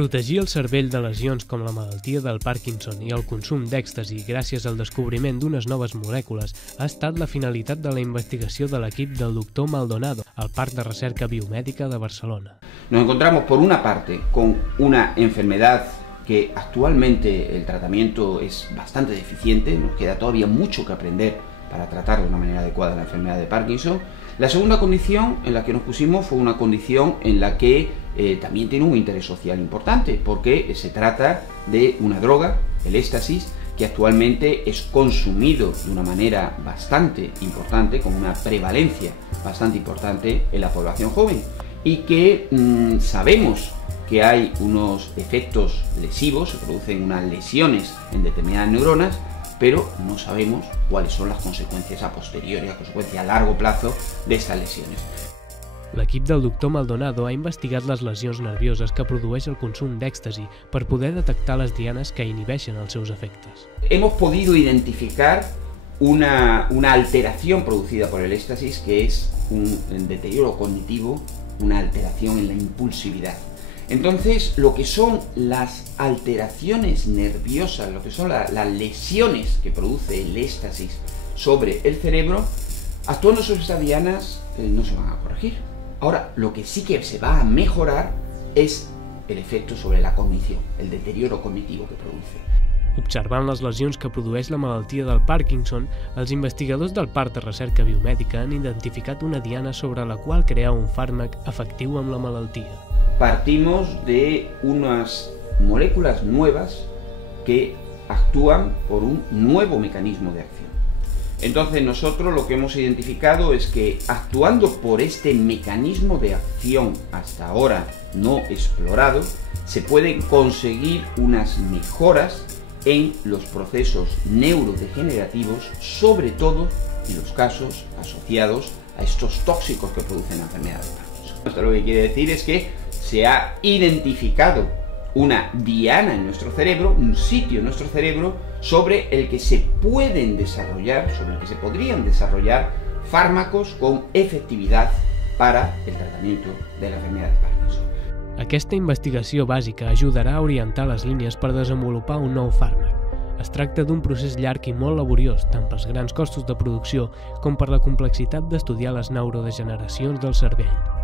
Protegir el cervell de lesions com la malaltia del Parkinson i el consum d'èxtasi gràcies al descobriment d'unes noves molècules ha estat la finalitat de la investigació de l'equip del Dr. Maldonado al Parc de Recerca Biomèdica de Barcelona. Nos encontramos por una parte con una enfermedad que actualmente el tratamiento es bastante deficiente, nos queda todavía mucho que aprender para tratar de una manera adecuada la enfermedad de Parkinson. La segunda condición en la que nos pusimos fue una condición en la que también tiene un interés social importante, porque se trata de una droga, el éxtasis, que actualmente es consumido de una manera bastante importante, con una prevalencia bastante importante en la población joven, y que sabemos que hay unos efectos lesivos, se producen unas lesiones en determinadas neuronas, pero no sabemos cuáles son las consecuencias a posteriori, las consecuencias a largo plazo de estas lesiones. L'equip del Dr. Maldonado ha investigat les lesions nervioses que produeix el consum d'èxtasi per poder detectar les dianes que inhibeixen els seus efectes. Hemos podido identificar una alteración producida por el éxtasis, que es un deterioro cognitivo, una alteración en la impulsividad. Entonces, lo que son las alteraciones nerviosas, lo que son las lesiones que produce el éxtasis sobre el cerebro, actuando sobre estas dianas no se van a corregir. Ahora, lo que sí que se va a mejorar es el efecto sobre la cognición, el deterioro cognitivo que produce. Observant les lesions que produeix la malaltia del Parkinson, els investigadors del Parc de Recerca Biomèdica han identificat una diana sobre la qual crear un fàrmac efectiu amb la malaltia. Partimos de unas moléculas nuevas que actúan por un nuevo mecanismo de acción. Entonces nosotros lo que hemos identificado es que actuando por este mecanismo de acción hasta ahora no explorado, se pueden conseguir unas mejoras en los procesos neurodegenerativos, sobre todo en los casos asociados a estos tóxicos que producen la enfermedad de Parkinson. Esto lo que quiere decir es que se ha identificado una diana en nuestro cerebro, un sitio en nuestro cerebro sobre el que se pueden desarrollar, sobre el que se podrían desarrollar fármacos con efectividad para el tratamiento de la enfermedad de Parkinson. Aquesta investigació bàsica ajudarà a orientar les línies per desenvolupar un nou fàrmac. Es tracta d'un procés llarg i molt laboriós, tant pels grans costos de producció com per la complexitat d'estudiar les neurodegeneracions del cervell.